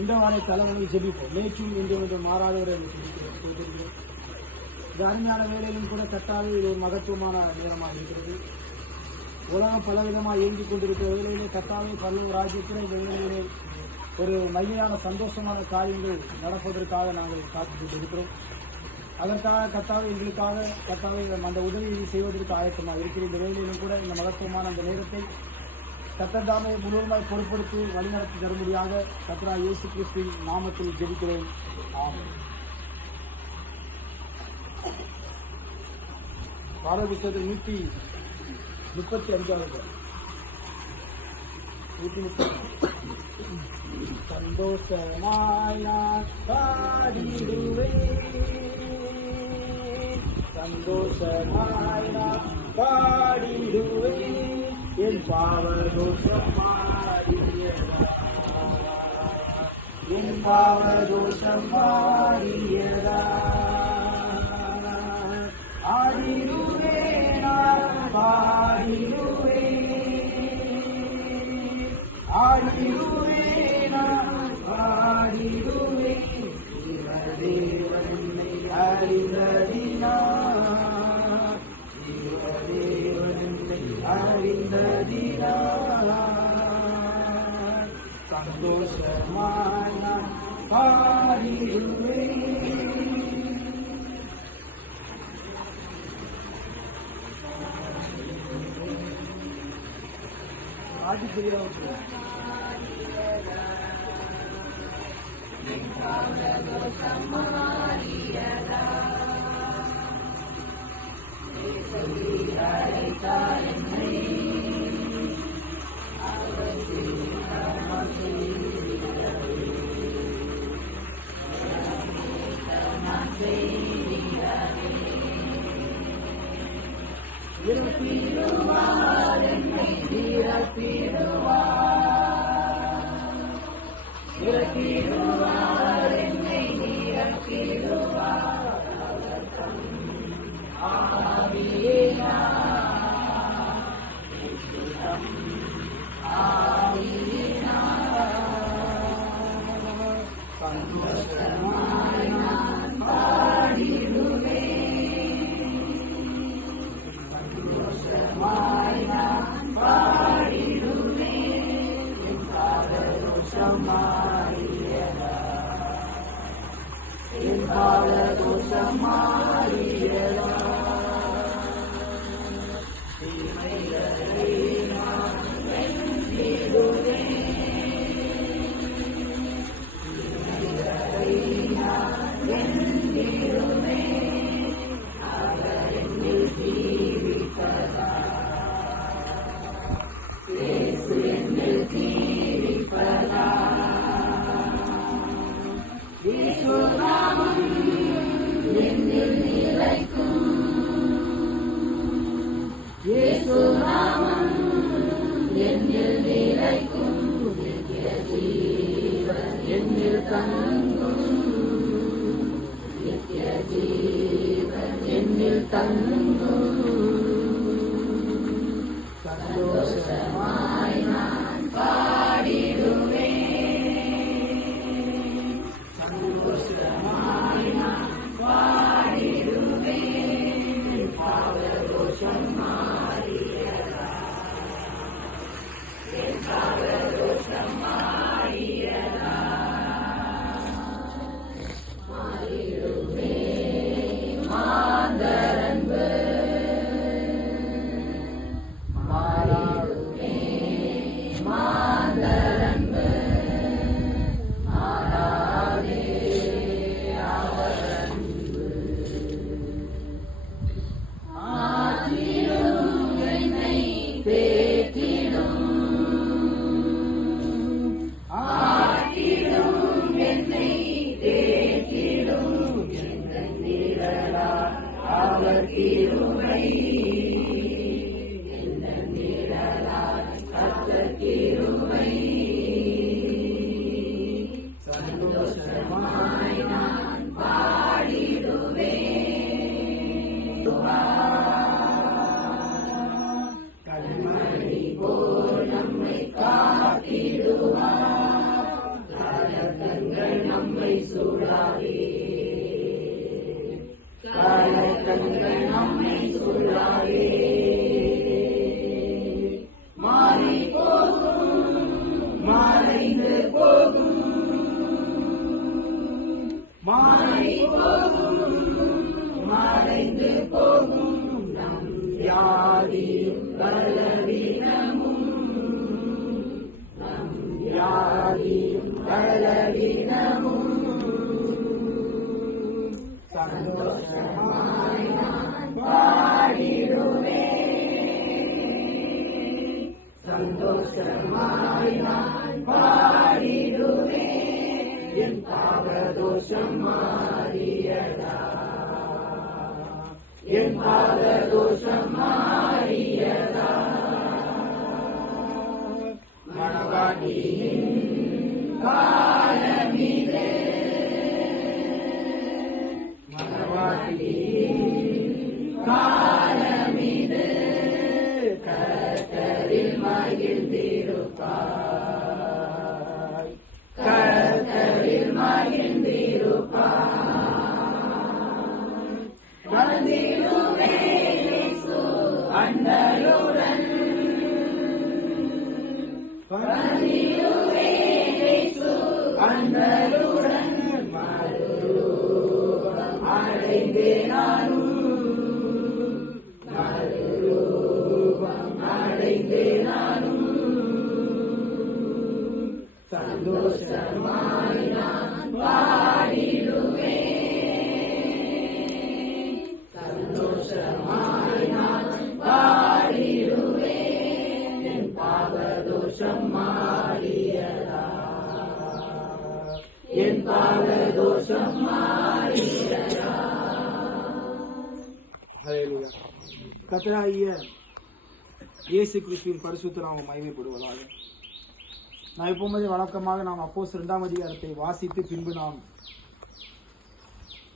இந்த வார தலைவனை ஜெபிப்போம். நேற்றும் இன்று மாறாதவரை ஜெபிக்கிறோம். இது அருமையான வேலையிலும் கூட கட்டாது இது ஒரு மகத்துவமான நேரமாக இருக்கிறது. உலகம் பலவிதமாக இயங்கிக் கொண்டிருக்கிற வேலையிலே கட்டாவே பல்லவர் ராஜ்யத்தில் இந்த வேலையிலே ஒரு மகிழ்ச்சியான சந்தோஷமான காரியங்கள் நடப்பதற்காக நாங்கள் காத்துக் இருக்கிறோம். அதற்காக கத்தாவை எங்களுக்காக கத்தாவை அந்த உதவியை செய்வதற்கு ஆயத்தமாக இருக்கிற இந்த வேலையிலும் கூட இந்த மகத்துவமான அந்த நேரத்தை கத்தர்தாமே முழுவதுமாய் பொறுப்படுத்தி வழிநடத்தி தரும்படியாக கர்த்தரா இயேசு கிறிஸ்துவின் நாமத்தில் ஜெபிக்கிறேன். ஆமென். பாடல் புத்தகத்தில் 135 சந்தோஷமாய் நான் பாடிடுவேன், சந்தோஷமாய் நான் பாடிடுவேன், என் பாவதோஷம் மாறியதா, என் பாவதோஷம் மாறியதா, ஆடிடுவேன் பாடிடுவேன், ஆடிடுவேன் பாடிடுவேன், தேவனை அறிந்ததினார், தேவனை அறிந்ததினார், சந்தோஷமாய் நான் பாடிடுவேன். ஆதி செய்கிறவர்கள் இறப்பிடுவார், என்னை இறப்பிடுவார், இறப்பிடுவார், என்னை இறப்பிடுவார், ஆவியினார், ஆவியினார், சந்தோஷமாய் நான் பாடிடுவேன், சந்தோஷமாய் நான் பாடிடுவேன், என் பாவதோஷம் மாறியதா, என் பாவதோஷம் மாறியதா, தீமைகளை நான் வென்றிடுவேன், தீமைகளை நான் வென்றிடுவேன், அவர் என்னில் ஜீவிப்பதா, இயேசு என்னில் ஜீவிப்பதா, இயேசு நாமம் என்னில் நிலைக்கும், இயேசு நாமம் என்னில் நிலைக்கும், நித்திய ஜீவன் என்னில் தங்கும், நித்திய ஜீவன் என்னில் தங்கும், சந்தோஷமாய் நான் பாடிடுவேன், சந்தோஷமாய் நான் பாடிடுவேன், பாவதோஷம் மாறியதா, என் பாவதோஷம் மாறியதா, மாறிடுவேன் மாந்தரன்பு, நம்மை சூழாதே, கலக்கங்கள் நம்மை சூழாதே. மாறி போகும், மறைந்து போகும், மாறி போகும், மறைந்து போகும். நம் வியாதியும் பலவீனமும், நம் வியாதியும் பலவீனமும் சந்தோஷமாய் நான் பாடிடுவேன், சந்தோஷமாய் நான் பாடிடுவேன். என் பாவதோஷம் மாறியதா, என் பாவதோஷம் மாறியதா. மணவாட்டியின் காலமிலே, மணவாட்டியின் காலமிலே, கர்த்தரில் மகிழ்ந்திருப்பாய், கர்த்தரில் மகிழ்ந்திருப்பாய். வந்திடுவேன் இயேசு அண்ணலுடன், வந்திடுவேன் இயேசு அண்ணலுடன். மறுரூபம் அடைந்தே நானும், மறுரூபம் அடைந்தே நானும். சந்தோஷமாய் நான் பாடிடுவேன், சந்தோஷமாய் நான் பாடிடுவேன். என் பாவதோஷம் மாறியதா, என் பாவதோஷம் மாறியதா. ஹல்லேலூயா. கர்த்தராகிய இயேசு கிறிஸ்துவின் பரிசுத்த நாமம் மகிமைப்படுவதாக. நான் எப்போதுமே வழக்கமாக நாம் அப்போஸ்தலர் 2ஆம் அதிகாரத்தை வாசித்து பின்பு நாம்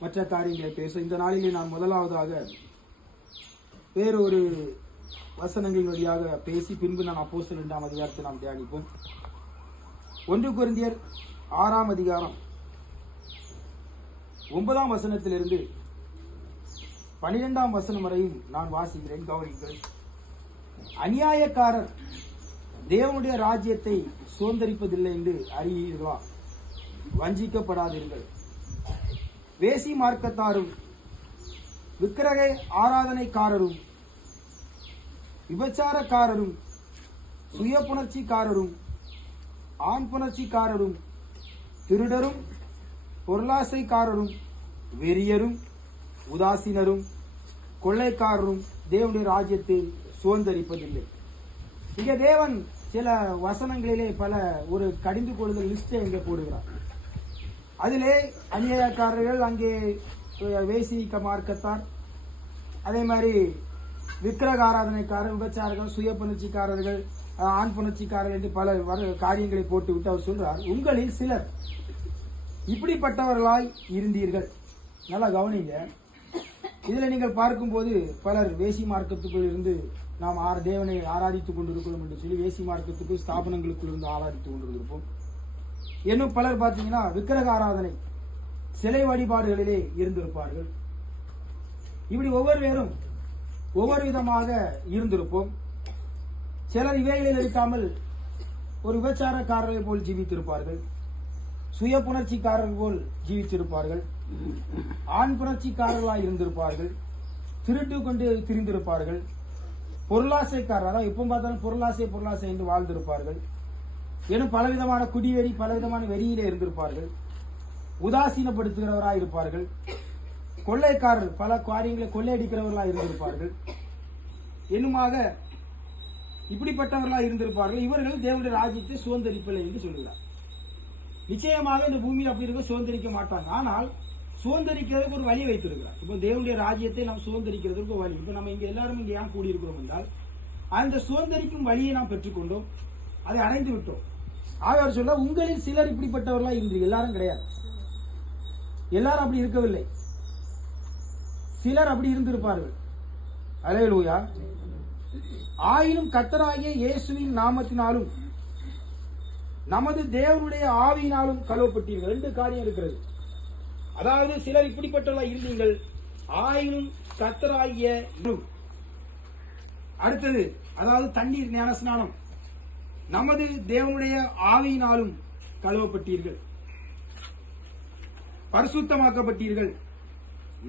மற்ற காரியங்களை பேசும். இந்த நாளிலே நான் முதலாவதாக வேறொரு வசனங்களின் வழியாக பேசி பின்பு நான் அப்போஸ்தலர் 2ஆம் அதிகாரத்தை நாம் தியானிப்போம். 1 கொரிந்தியர் 6ஆம் அதிகாரம் 9ஆம் வசனத்திலிருந்து 12ஆம் வசனம் வரையும் நான் வாசிக்கிறேன், கவனிங்கள். அநியாயக்காரர் தேவனுடைய ராஜ்யத்தை சுதந்தரிப்பதில்லை என்று அறியீர்களா? வஞ்சிக்கப்படாதீர்கள். வேசி மார்க்கத்தாரும் விக்கிரக ஆராதனைக்காரரும் விபச்சாரக்காரரும் சுய புணர்ச்சிக்காரரும் ஆண் புணர்ச்சிக்காரரும் திருடரும் பொருளாசைக்காரரும் வெறியரும் உதாசீனரும் கொள்ளைக்காரரும் தேவனுடைய ராஜ்யத்தை சுதந்தரிப்பதில்லை. இங்க தேவன் சில வசனங்களிலே பல ஒரு கடிந்து கொள்ளுதல் லிஸ்டை இங்கே போடுகிறார். அதிலே அநியாயக்காரர்கள், அங்கே வேசி மார்க்கத்தார், அதே மாதிரி விக்கிரக ஆராதனைக்காரர், விபச்சாரர்கள், சுய புணர்ச்சிக்காரர்கள், ஆண் புணர்ச்சிக்காரர்கள் என்று பல காரியங்களை போட்டு விட்டு அவர் சொல்றார், உங்களில் சிலர் இப்படிப்பட்டவர்களாய் இருந்தீர்கள். நல்லா கவனிங்க. இதுல நீங்கள் பார்க்கும்போது பலர் வேசி மார்க்கத்துக்குள் இருந்து நாம் தேவனை ஆராதித்துக் கொண்டிருக்கிறோம் என்று சொல்லி வேசி மார்க்கத்துக்குள் ஸ்தாபனங்களுக்குள் இருந்து ஆராதித்துக் கொண்டிருப்போம். இன்னும் பலர் பார்த்தீங்கன்னா விக்கிரக ஆராதனை, சிலை வழிபாடுகளிலே இருந்திருப்பார்கள். இப்படி ஒவ்வொருவரும் ஒவ்வொரு விதமாக இருந்திருப்போம். சிலர் இவைகளில் இருக்காமல் ஒரு விபச்சாரக்காரரை போல் ஜீவித்திருப்பார்கள், சுய புணர்ச்சிக்காரர்கள் போல் ஜீவித்திருப்பார்கள், ஆண் புணர்ச்சிக்காரர்களாக இருந்திருப்பார்கள், திருட்டு கொண்டு திரிந்திருப்பார்கள், பொருளாசைக்காரர், அதாவது எப்பவும் பார்த்தாலும் பொருளாசை என்று வாழ்ந்திருப்பார்கள். ஏனும் பலவிதமான குடிவெறி, பலவிதமான வெறியிலே இருந்திருப்பார்கள், உதாசீனப்படுத்துகிறவராக இருப்பார்கள், கொள்ளைக்காரர், பல காரியங்களை கொள்ளையடிக்கிறவர்களாக இருந்திருப்பார்கள். என்னுமாக இப்படிப்பட்டவர்களாக இருந்திருப்பார்கள். இவர்கள் தேவனுடைய ராஜ்யத்தை சுதந்திரிப்பதில்லை என்று சொல்கிறார். நிச்சயமாக இந்த பூமியில் அப்படி இருக்க சுதந்திரிக்க மாட்டாங்க. ஆனால் சுதந்திரிக்கிறதுக்கு ஒரு வழி வைத்திருக்கிறார். இப்போ தேவனுடைய ராஜ்யத்தை நாம் சுதந்திரிக்கிறதுக்கு ஒரு வழி. இப்போ நம்ம இங்க எல்லாரும் இங்க ஏன் கூடியிருக்கிறோம் என்றால் அந்த சுதந்திரிக்கும் வழியை நாம் பெற்றுக்கொண்டோம், அதை அடைந்து விட்டோம். ஆகவே சொல்ல உங்களில் சிலர் இப்படிப்பட்டவர்களா இருந்தீர்கள். எல்லாரும் கிடையாது, எல்லாரும் அப்படி இருக்கவில்லை, சிலர் அப்படி இருந்திருப்பார்கள். அல்லேலூயா. ஆயினும் கர்த்தராகிய இயேசுவின் நாமத்தினாலும் நமது தேவனுடைய ஆவியினாலும் கழுவப்பட்டீர்கள். 2 காரியம் இருக்கிறது. அதாவது சிலர் இப்படிப்பட்டவர்களாக இருந்தீங்கள், ஆயினும் கர்த்தராகிய அடுத்தது அதாவது தண்ணீர் ஞானஸ்நானம், நமது தேவனுடைய ஆவியினாலும் கழுவப்பட்டீர்கள், பரிசுத்தமாக்கப்பட்டீர்கள்,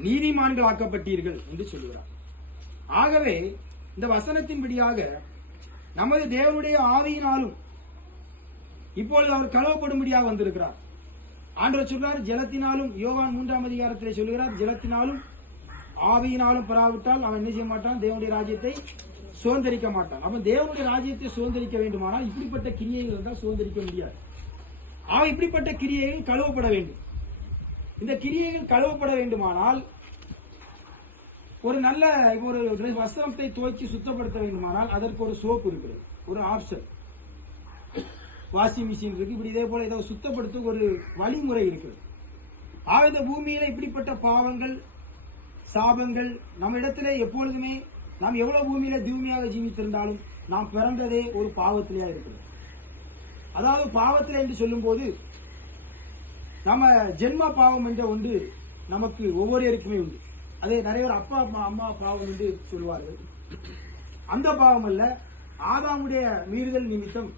நீதிமான்களாக்கப்பட்டீர்கள் என்று சொல்கிறார். ஆகவே இந்த வசனத்தின்படியாக நமது தேவனுடைய ஆவியினாலும் இப்பொழுது அவர் கழுவப்படும்படியாக வந்திருக்கிறார். ஆண்டவர் சொல்றார், ஜலத்தினாலும், யோவான் 3ஆம் அதிகாரத்திலே சொல்கிறார், ஜலத்தினாலும் ஆவியினாலும் பெறாவிட்டால் அவன் என்ன செய்ய மாட்டான், தேவனுடைய ராஜ்யத்தை சுதந்திரிக்க மாட்டான். அவன் தேவனுடைய ராஜ்யத்தை சுதந்திரிக்க வேண்டுமானால் இப்படிப்பட்ட கிரியைகள் இருந்தால் சுதந்திரிக்க முடியாது. அவன் இப்படிப்பட்ட கிரியைகள் கழுவப்பட வேண்டும். இந்த கிரியைகள் கழுவப்பட வேண்டுமானால் ஒரு நல்ல ஒரு வஸ்திரத்தை துவைச்சு சுத்தப்படுத்த வேண்டுமானால் அதற்கு ஒரு சோப்பு இருக்கிறது, ஒரு ஆப்ஷன், வாஷிங் மிஷின் இருக்கு. இப்படி இதே போல ஏதோ சுத்தப்படுத்த ஒரு வழிமுறை இருக்கிறது. இந்த பூமியில இப்படிப்பட்ட பாவங்கள், சாபங்கள் நம்ம இடத்துல எப்பொழுதுமே, நாம் எவ்வளவு பூமியில தூய்மையாக ஜீவித்திருந்தாலும் நாம் பிறந்ததே ஒரு பாவத்திலேயா இருக்கிறது. அதாவது பாவத்திலே என்று சொல்லும் போது நம்ம ஜென்ம பாவம் என்ற ஒன்று நமக்கு ஒவ்வொருவருக்குமே உண்டு. அதே நிறைய பேர் அப்பா அம்மா பாவம் என்று சொல்வார்கள். அந்த பாவம் அல்ல, ஆதாமுடைய மீறுதல் நிமித்தம்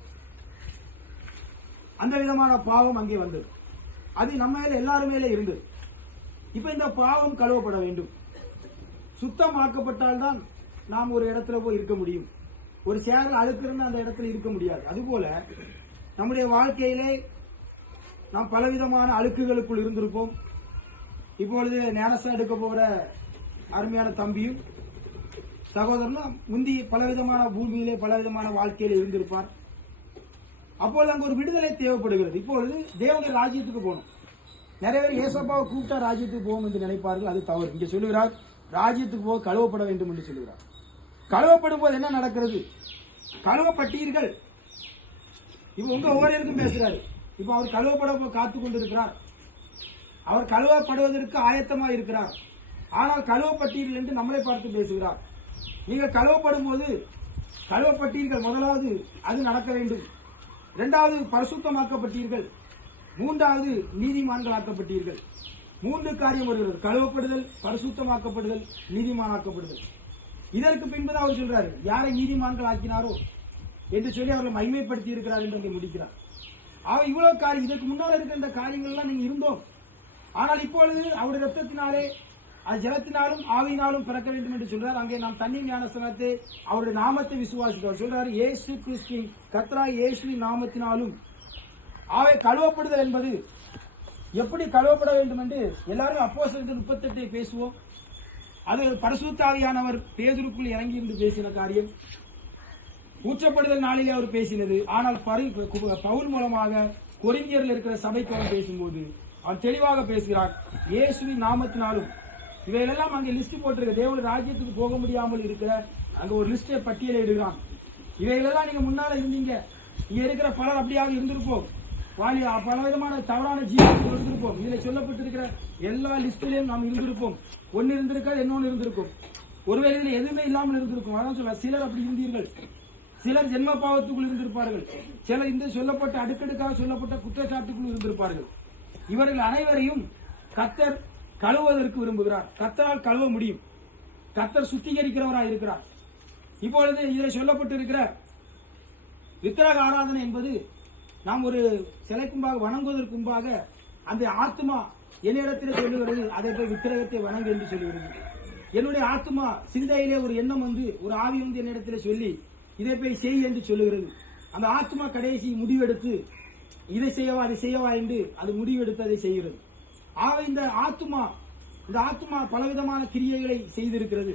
அந்த விதமான பாவம் அங்கே வந்தது. அது நம்ம மேல எல்லாரும் மேல இருந்தது. இப்ப இந்த பாவம் கழுவப்பட வேண்டும். சுத்தமாக்கப்பட்டால்தான் நாம் ஒரு இடத்துல போய் இருக்க முடியும். ஒரு சேரில் அழுக்கு இருந்து அந்த இடத்துல இருக்க முடியாது. அதுபோல நம்முடைய வாழ்க்கையிலே நாம் பலவிதமான அழுக்குகளுக்குள் இருந்திருப்போம். இப்பொழுது ஞானஸ்நானம் எடுக்க போகிற அருமையான தம்பியும் சகோதரனும் முந்தி பலவிதமான பூமியிலே பலவிதமான வாழ்க்கையில இருந்திருப்பார். அப்பொழுது அங்கு ஒரு விடுதலை தேவைப்படுகிறது. இப்பொழுது தேவனுடைய ராஜ்யத்துக்கு போகணும். நிறைய பேர் ஏசப்பாவை கூப்பிட்டா ராஜ்யத்துக்கு போகும் என்று நினைப்பார்கள். அது தவறு. இங்க சொல்லுகிறார், ராஜ்யத்துக்கு போக கழுவப்பட வேண்டும் என்று சொல்லுகிறார். கழுவப்படும் போது என்ன நடக்கிறது? கழுவப்பட்டீர்கள். இப்ப உங்க ஒவ்வொருவருக்கும் பேசுறாரு. இப்ப அவர் கழுவப்பட காத்து கொண்டிருக்கிறார். அவர் கழுவப்படுவதற்கு ஆயத்தமா இருக்கிறார். ஆனால் கழுவப்பட்டீர்கள் என்று நம்மளை பார்த்து பேசுகிறார். நீங்கள் கழுவப்படும் போது கழுவப்பட்டீர்கள், முதலாவது அது நடக்க வேண்டும். 2வது பரிசுத்தமாக்கப்பட்டீர்கள். 3வது நீதிமான்களாக்கப்பட்டீர்கள். 3 காரியம் வருகிறது: கழுவப்படுதல், பரிசுத்தமாக்கப்படுதல், நீதிமானாக்கப்படுதல். இதற்கு பின்புதான் அவர் சொல்றாரு, யாரை நீதிமான்கள் ஆக்கினாரோ என்று சொல்லி அவர்களை மகிமைப்படுத்தி இருக்கிறார் என்று அங்கே முடிக்கிறார். இவ்வளவு காரியம், இதற்கு முன்னால் இருக்கிற இந்த காரியங்கள்லாம் நீங்க இருந்தோம். ஆனால் இப்பொழுது அவருடைய ரத்தத்தினாலே, அது ஜலத்தினாலும் ஆவியினாலும் பிறக்க வேண்டும் என்று சொல்றார். அங்கே நாம் தண்ணீர் ஞானஸ்நானத்தை அவருடைய நாமத்தை விசுவாசிக்கிறோம். சொல்றாரு, இயேசு கிறிஸ்துவின் கர்த்தராகிய இயேசுவின் நாமத்தினாலும். கழுவப்படுதல் என்பது எப்படி கழுவப்பட வேண்டும் என்று எல்லாரும் அப்போஸ்தலர் 38 பேசுவோம். அது பரிசுத்த ஆவியானவர் பேதுருக்குள் இறங்கி இருந்து பேசின காரியம். ஊற்றப்படுதல் நாளிலே அவர் பேசினது. ஆனால் பவுல் மூலமாக கொரிந்தியரில் இருக்கிற சபைக்கு அவர் பேசும்போது அவர் தெளிவாக பேசுகிறார், இயேசுவின் நாமத்தினாலும். இவையெல்லாம் அங்கே லிஸ்ட் போட்டிருக்க. தேவனுடைய ராஜ்யத்துக்கு போக முடியாமல் இருக்கிற அங்க ஒரு லிஸ்டை பட்டியலை இடுகிறான். இவைகளெல்லாம் நீங்க முன்னால இருந்தீங்க. இங்க இருக்கிற பலர் அப்படியாக இருந்திருப்போம். பல விதமான தவறான ஜீவனத்தில் இருந்திருப்போம். இதுல சொல்லப்பட்டிருக்கிற எல்லா லிஸ்டிலையும் நாம் இருந்திருப்போம். ஒன்னு இருந்திருக்காது, இன்னொன்னு இருந்திருக்கும். ஒருவேளை இதுல எதுவுமே இல்லாமல் இருந்திருக்கும். அதான் சொல்ல, சிலர் அப்படி இருந்தீர்கள். சிலர் ஜென்ம பாவத்துக்குள் இருந்திருப்பார்கள். சிலர் இந்த சொல்லப்பட்ட அடுக்கடுக்காக சொல்லப்பட்ட குற்றச்சாட்டுக்குள் இருந்திருப்பார்கள். இவர்கள் அனைவரையும் கர்த்தர் கழுவுவதற்கு விரும்புகிறார். கர்த்தரால் கழுவ முடியும். கர்த்தர் சுத்திகரிக்கிறவராக இருக்கிறார். இப்பொழுது இதில் சொல்லப்பட்டிருக்கிற விக்கிரக ஆராதனை என்பது நாம் ஒரு சிலைக்கு முன்பாக வணங்குவதற்கு முன்பாக அந்த ஆத்மா என்னிடத்தில் சொல்லுகிறது, அதை போய் விக்கிரகத்தை வணங்கு என்று சொல்லுகிறது. என்னுடைய ஆத்மா சிந்தையிலே ஒரு எண்ணம் வந்து, ஒரு ஆவி வந்து என்னிடத்தில் சொல்லி இதை போய் செய் என்று சொல்லுகிறது. அந்த ஆத்மா கடைசி முடிவெடுத்து இதை செய்யவா அதை செய்யவா என்று அது முடிவெடுத்து அதை செய்கிறது. இந்த ஆத்மா பலவிதமான கிரியைகளை செய்திருக்கிறது,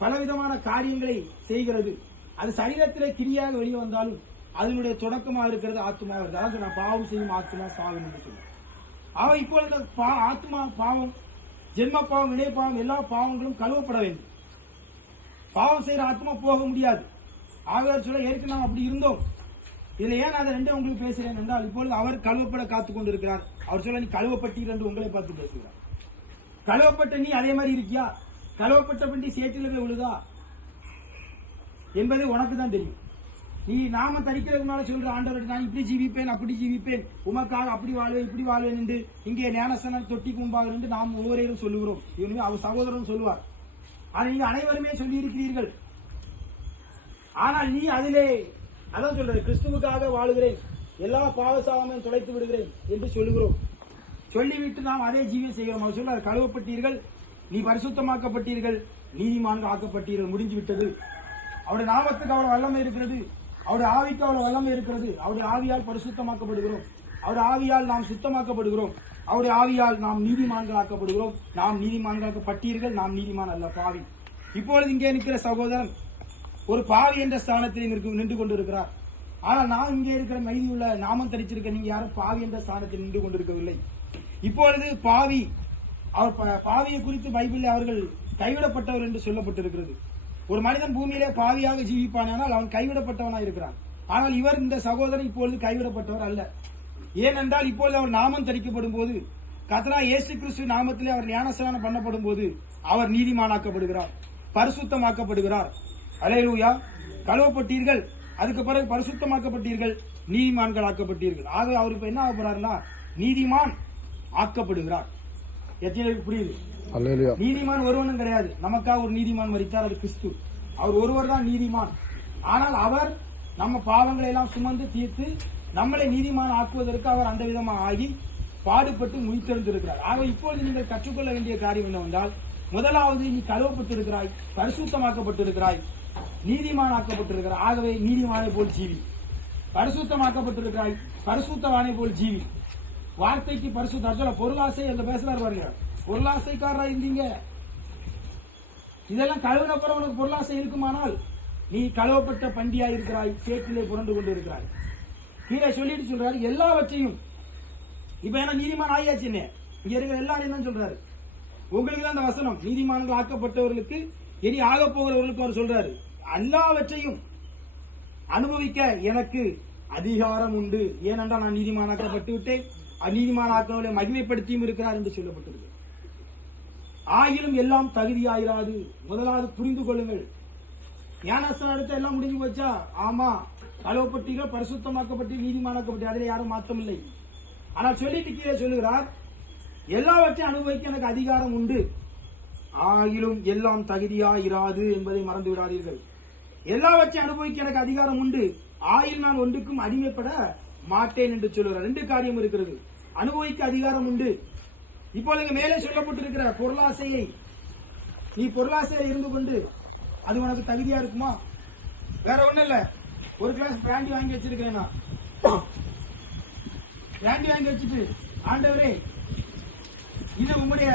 பலவிதமான காரியங்களை செய்கிறது. அது சரீரத்திலே கிரியாக வெளியே வந்தாலும் அதனுடைய தொடக்கமாக இருக்கிறது ஆத்மா. அதாவது நான் பாவம் செய்யும் ஆத்மா சாகும் என்று சொல்லுவேன். இப்பொழுது ஆத்மா பாவம், ஜென்ம பாவம், இணைய பாவம், எல்லா பாவங்களும் கழுவப்பட வேண்டும். பாவம் செய்யற ஆத்மா போக முடியாது. சொல்ல ஏற்கனவே நாம் அப்படி இருந்தோம். இதுல ஏன் அதை ரெண்டே உங்களுக்கு பேசுறேன் என்றால், இப்பொழுது அவர் கழுவப்பட காத்துக் கொண்டிருக்கிறார். அவர் சொல்ல, நீ கழுவப்பட்டீர் என்று உங்களை பார்த்து பேசுகிறார். கழுவப்பட்ட நீ அதே மாதிரி இருக்கியா? கழுவப்பட்ட பண்டி சேற்றில விழுதா என்பது உனக்கு தான் தெரியும். நீ நாம தரிக்கிறதுக்கு முன்னால சொல்ற ஆண்டவர் நான் இப்படி ஜீவிப்பேன் அப்படி ஜீவிப்பேன் உமக்காக அப்படி வாழ்வேன் இப்படி வாழ்வேன் என்று இங்கே ஞானஸ்தானம் தொட்டி கும்பாக என்று நாம் ஒவ்வொருவரும் சொல்லுகிறோம். இவனுமே அவர் சகோதரன் சொல்லுவார். ஆனால் நீங்க அனைவருமே சொல்லி இருக்கிறீர்கள். ஆனால் நீ அதிலே அதான் சொல்றது கிறிஸ்துவுக்காக வாழுகிறேன் எல்லா பாவசாலமையும் தொலைத்து விடுகிறேன் என்று சொல்லுகிறோம். சொல்லிவிட்டு நாம் அதே ஜீவியம் செய்கிறோம். அவர் சொல்ல கழுவப்பட்டீர்கள், நீ பரிசுத்தமாக்கப்பட்டீர்கள், நீதிமான்கள் ஆக்கப்பட்டீர்கள், முடிஞ்சு விட்டது. அவருடைய நாமத்துக்கு அவ்வளவு வல்லமை இருக்கிறது, அவருடைய ஆவிக்கு அவ்வளவு வல்லமை இருக்கிறது. அவருடைய ஆவியால் பரிசுத்தமாக்கப்படுகிறோம், அவருடைய ஆவியால் நாம் சுத்தமாக்கப்படுகிறோம், அவருடைய ஆவியால் நாம் நீதிமான்கள் ஆக்கப்படுகிறோம். நாம் நீதிமான்களாக்கப்பட்டீர்கள், நாம் நீதிமான் அல்ல பாவி. இப்பொழுது இங்கே நிற்கிற சகோதரன் ஒரு பாவி என்ற ஸ்தானத்தில் நின்று கொண்டிருக்கிறார். ஆனால் நாம் இங்கே இருக்கிற மைதியுள்ள நாமம் தரித்திருக்க நீங்க யாரும் பாவி என்ற ஸ்தானத்தில் நின்று கொண்டிருக்கவில்லை. இப்பொழுது பாவி அவர் பாவியை குறித்து பைபிளில் அவர்கள் கைவிடப்பட்டவர் என்று சொல்லப்பட்டிருக்கிறது. ஒரு மனிதன் பூமியிலே பாவியாக ஜீவிப்பானால் அவன் கைவிடப்பட்டவனாக இருக்கிறான். ஆனால் இவர் இந்த சகோதரன் இப்பொழுது கைவிடப்பட்டவர் அல்ல. ஏனென்றால் இப்பொழுது அவர் நாமம் தரிக்கப்படும் போது கர்த்தராகிய இயேசு கிறிஸ்து நாமத்திலே அவர் ஞானஸ்நானம் பண்ணப்படும் போது அவர் நீதிமானாக்கப்படுகிறார், பரிசுத்தமாக்கப்படுகிறார். அல்லேலூயா. கழுவப்பட்டீர்கள், அதுக்கு பிறகு பரிசுத்தமாக்கப்பட்டீர்கள், நீதிமான்கள் ஆக்கப்பட்டீர்கள். ஆக அவர் இப்ப என்ன ஆக போறாருன்னா நீதிமான் ஆக்கப்படுகிறார். எத்தனை புரியுது? நீதிமான் ஒருவனும் கிடையாது. நமக்காக ஒரு நீதிமான் மரித்தார், அது கிறிஸ்து. அவர் ஒருவர் தான் நீதிமான். ஆனால் அவர் நம்ம பாவங்களை எல்லாம் சுமந்து தீர்த்து நம்மளை நீதிமான் ஆக்குவதற்கு அவர் அந்த விதமாக ஆகி பாடுபட்டு முயற்சிருக்கிறார். ஆக இப்பொழுது நீங்கள் கற்றுக்கொள்ள வேண்டிய காரியம் என்னவென்றால், முதலாவது நீ கழுவப்பட்டிருக்கிறாய், பரிசுத்தமாக்கப்பட்டிருக்கிறாய், நீதிமானாக்கப்பட்டிருக்கிறாய். ஆகவே நீதிமானை போல் ஜீவி. பரிசுத்தமாக்கப்பட்டிருக்கிறாய், பரிசுத்தவானை போல் ஜீவி. வார்த்தைக்கு பரிசுத்த பொருளாசை அந்த பேசுறாரு பாருங்க, பொருளாசைக்காரா இருந்தீங்க. இதெல்லாம் கழுவினப்புறம் உனக்கு பொருளாசை இருக்குமானால் நீ கழுவப்பட்ட பண்டியா இருக்கிறாய், சேற்றிலே புரண்டு கொண்டு இருக்கிறாய். கீழே சொல்லிட்டு சொல்றாரு எல்லாவற்றையும். இப்ப என்ன நீதிமான் ஆகியாச்சு, இங்க இருக்கிற எல்லாரையும் தான் சொல்றாரு. உங்களுக்கு தான் அந்த வசனம், நீதிமான்கள் ஆக்கப்பட்டவர்களுக்கு இனி ஆக போகிறவர்களுக்கு அவர் சொல்றாரு எல்லாவற்றையும் அனுபவிக்க எனக்கு அதிகாரம் உண்டு. ஏனென்றால் நான் நீதிமானாக்கப்பட்டு விட்டேன், நீதிமானாக்கவர்களை மகிமைப்படுத்தியும் இருக்கிறார் என்று சொல்லப்பட்டிருக்கு. ஆயிலும் எல்லாம் தகுதியாயிராது. முதலாவது புரிந்து கொள்ளுங்கள். ஞானஸ்தானம் எடுத்த எல்லாம் முடிஞ்சு போச்சா? ஆமா, கழுவப்பட்டீர்கள், பரிசுத்தமாக்கப்பட்டு நீதிமானாக்கப்பட்டு, அதில் யாரும் மாற்றம் இல்லை. ஆனால் சொல்லிட்டு கீழே சொல்லுகிறார் எல்லாவற்றையும் அனுபவிக்க எனக்கு அதிகாரம் உண்டு, ஆயிலும் எல்லாம் தகுதியாயிராது என்பதை மறந்து விடாதீர்கள். எல்லாவற்றையும் அனுபவிக்க எனக்கு அதிகாரம் உண்டு, ஆயில் நான் ஒன்றுக்கும் அடிமைப்பட மாட்டேன் என்று சொல்லுகிறார். ரெண்டு காரியம் இருக்கிறது. அனுபவிக்க அதிகாரம் உண்டு. இப்பொழுது மேலே சொல்லப்பட்டிருக்கிற பொருளாசையை நீ பொருளாசையில இருந்து கொண்டு அது உனக்கு தகுதியா இருக்குமா? வேற ஒண்ணும் இல்ல. ஒரு கிளாஸ் பிராண்டி வாங்கி வச்சிருக்கேன், பிராண்டி வாங்கி வச்சுட்டு ஆண்டவரே இது உம்முடைய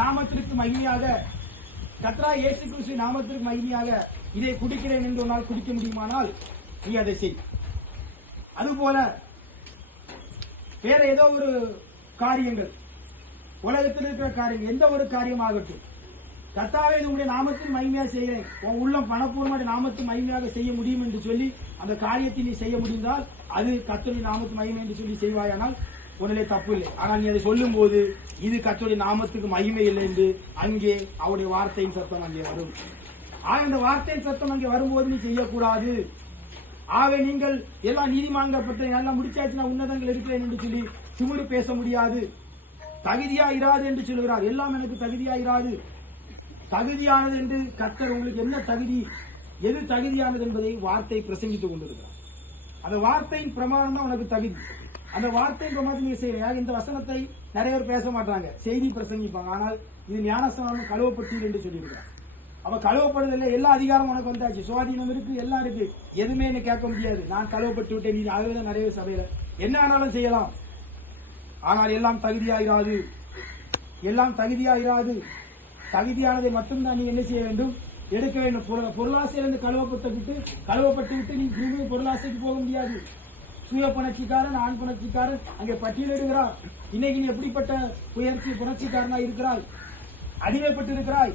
நாமத்திற்கு மகிமையாக, கர்த்தராகிய இயேசு கிறிஸ்து நாமத்திற்கு மகிமையாக இதை குடிக்கிறேன் என்று ஒரு நாள் குடிக்க முடியுமானால் நீ அதை செய். அதுபோல வேற ஏதோ ஒரு காரியங்கள், உலகத்தில் இருக்கிற காரியம், எந்த ஒரு காரியமாகட்டும், கர்த்தாவே இது உங்களுடைய நாமத்தின் மகிமையாக செய்கிறேன், உன் உள்ளம் பணப்பூர்வமாக நாமத்தின் மகிமையாக செய்ய முடியும் என்று சொல்லி அந்த காரியத்தை நீ செய்ய முடிந்தால் அது கர்த்தருடைய நாமத்தின் மகிமை என்று சொல்லி செய்வாயானால் உடனே தப்பு இல்லை. ஆனால் நீ அதை சொல்லும் போது இது கர்த்தருடைய நாமத்துக்கு மகிமை இல்லை என்று அங்கே அவருடைய வார்த்தையின் சத்தம் அங்கே வரும். ஆக அந்த வார்த்தையின் சத்தம் அங்கே வரும்போது நீ செய்யக்கூடாது. ஆக நீங்கள் எல்லாம் நீதிமான்கள் பற்றி எல்லாம் முடிச்சாச்சு, நான் உன்னதங்கள் இருக்கிறேன் என்று சொல்லி சுமுடு பேச முடியாது. தகுதியா இராது என்று சொல்கிறார். எல்லாம் எனக்கு தகுதியா இராது. தகுதியானது என்று கர்த்தர் உங்களுக்கு என்ன தகுதி, எது தகுதியானது என்பதை வார்த்தை பிரசங்கித்துக் கொண்டிருக்கிறார். அந்த வார்த்தையின் பிரமாணம் தான் உனக்கு தகுதி. அந்த வார்த்தையின் பிரமாணத்தை நீங்க செய்யறீங்க. இந்த வசனத்தை நிறைய பேர் பேச மாட்டாங்க, செய்தி பிரசங்கிப்பாங்க. ஆனால் இது ஞானஸ்நானம் கழுவப்பட்டீர்கள் என்று சொல்லியிருக்கிறார். அவ கழுவப்படுதல்ல எல்லா அதிகாரம் உனக்கு வந்தாச்சு, சுவாதீனம் இருக்கு, எல்லாம் இருக்கு. எதுவுமே என்ன கேட்க முடியாது. நான் கழுவப்பட்டு விட்டேன், நீ ஆகவே நிறைய சபையில என்ன வேணாலும் செய்யலாம். ஆனால் எல்லாம் தகுதியாயிராது, எல்லாம் தகுதியாயிராது. தகுதியானதை மட்டும்தான் நீ என்ன செய்ய வேண்டும், எடுக்க வேண்டும். பொருளாசையிலிருந்து கழுவப்பட்டு விட்டு நீ திரும்பி பொருளாசைக்கு போக முடியாது. சுய புணர்ச்சிக்காரன், ஆண் புணர்ச்சிக்காரன் அங்கே பட்டியலிடுகிறார். இன்னைக்கு நீ எப்படிப்பட்ட புணர்ச்சிக்காரனா இருக்கிறாய், அடிமைப்பட்டு இருக்கிறாய்.